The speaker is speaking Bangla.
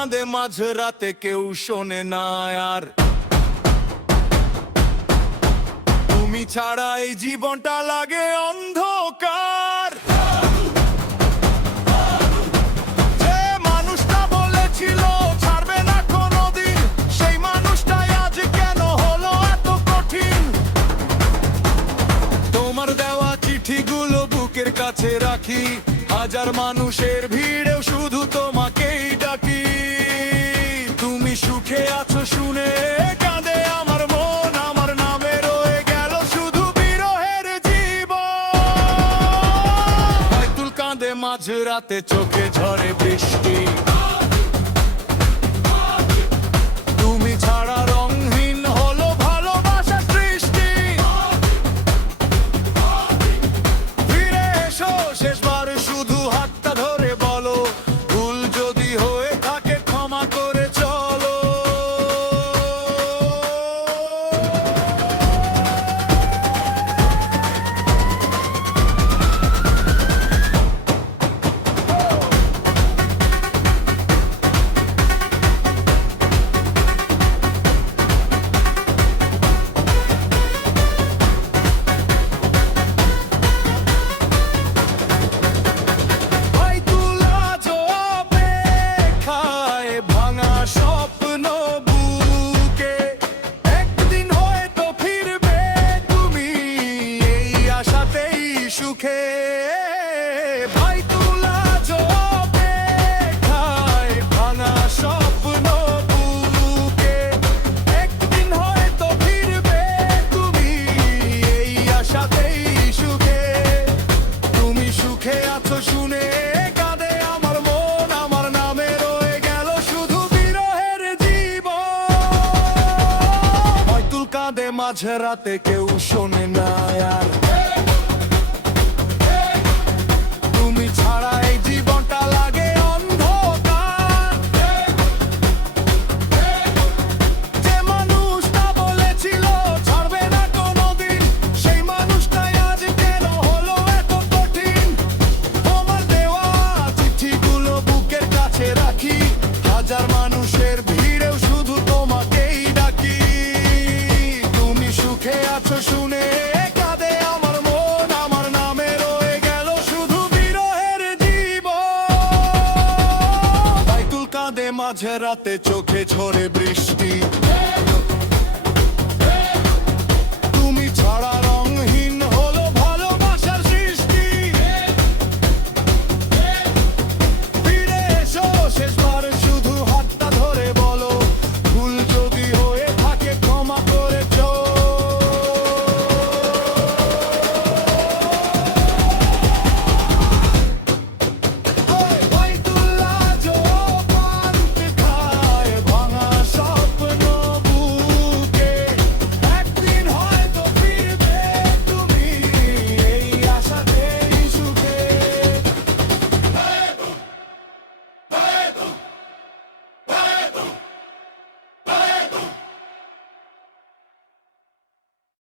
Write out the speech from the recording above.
কাঁদে মাঝরাতে কেউ শোনে না আর। তুমি ছাড়া এই জীবনটা লাগে অন্ধকার। যে মানুষটা বলেছিল ছাড়বে না কোনোদিন, সেই মানুষটাই আজ কেন হলো এত কঠিন। তোমার দেওয়া চিঠিগুলো বুকের কাছে রাখি, হাজার মানুষের ভিড়েও শুধু তোমাকেই ডাকি। তুমি সুখে আছো শুনে কাঁদে আমার মন, আমার নামে রয়ে গেল শুধু বিরহের জীবন। বাইতুল কাঁদে মাঝরাতে চোখে ঝরে বৃষ্টি, তুমি ছাড়া রংহীন হলো ভালোবাসার সৃষ্টি। ফিরে এসো শেষবার শুধু হাতটা ধরে বলো, ভুল যদি হয়ে থাকে ক্ষমা করে চলো। বাইতুল আজ অপেক্ষায়, ভাঙা স্বপ্ন বুকে, একদিন হয়তো ফিরবে তুমি এই আশাতেই সুখে। বাইতুল আজ অপেক্ষায়, ভাঙা স্বপ্ন বুকে, একদিন হয়তো ফিরবে তুমি এই আশাতেই সুখে। তুমি সুখে আছো শুনে কাঁদে আমার মন, আমার নামে রয়ে গেল শুধু বিরহের জীবন। বাইতুল কাঁদে মাঝরাতে কেউ শোনে না আর। তুমি ছাড়া এই জীবনটা লাগে অন্ধকার। যে মানুষটা বলেছিল ছাড়বে না কোনোদিন, সেই মানুষটাই আজ কেন হলো এত কঠিন। তোমার দেওয়া চিঠিগুলো বুকের কাছে রাখি, হাজার মানুষের ভিড়েও শুধু তোমাকেই ডাকি। তুমি সুখে আছো শুনে কাঁদে আমার মন, আমার নামে রয়ে গেল শুধু বিরহের জীবন। বাইতুল কাঁদে মাঝরাতে চোখে ঝরে বৃষ্টি,